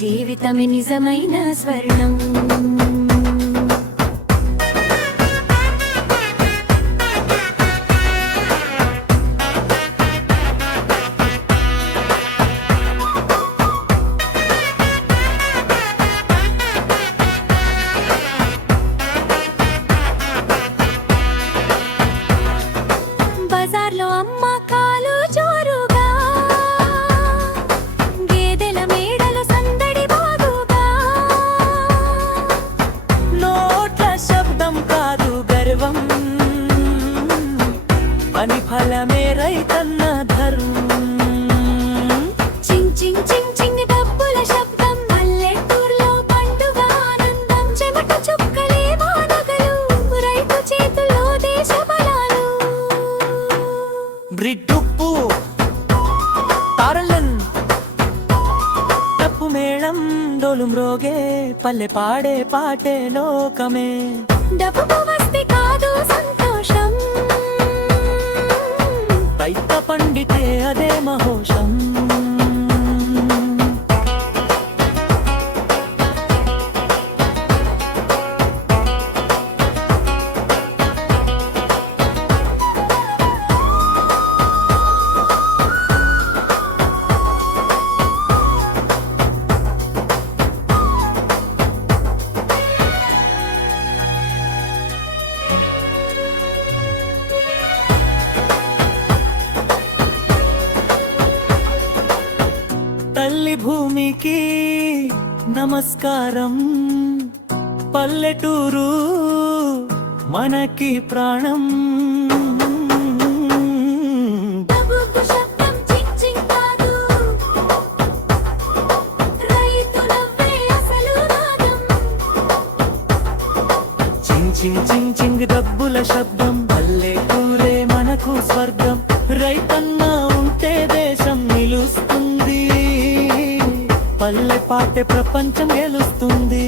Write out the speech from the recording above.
జీవితమే నిజమైన స్వర్ణం. బజార్లో అమ్మకాలు పని ఫలమే రైతన్న ధర్మం. చింగ్ చింగ్ చింగ్ చింగ్ డబ్బుల శబ్దం పల్లెటూర్లో పండుగ ఆనందం చెమట చుక్కలే వానగలు రైతు చేతుల్లో దేశ బలాలు. బ్రిడ్డుప్పు తారలన్ తప్పు మేళం డోలు మ్రోగే పల్లె పాడే పాటే లోకమే. డబ్బు భూమికి నమస్కారం. పల్లెటూరు మనకి ప్రాణం. చింగ్ డబ్బుల శబ్దం. పల్లెటూరే మనకు స్వర్గం. రైతన్న పల్లె పాటే ప్రపంచం గెలుస్తుంది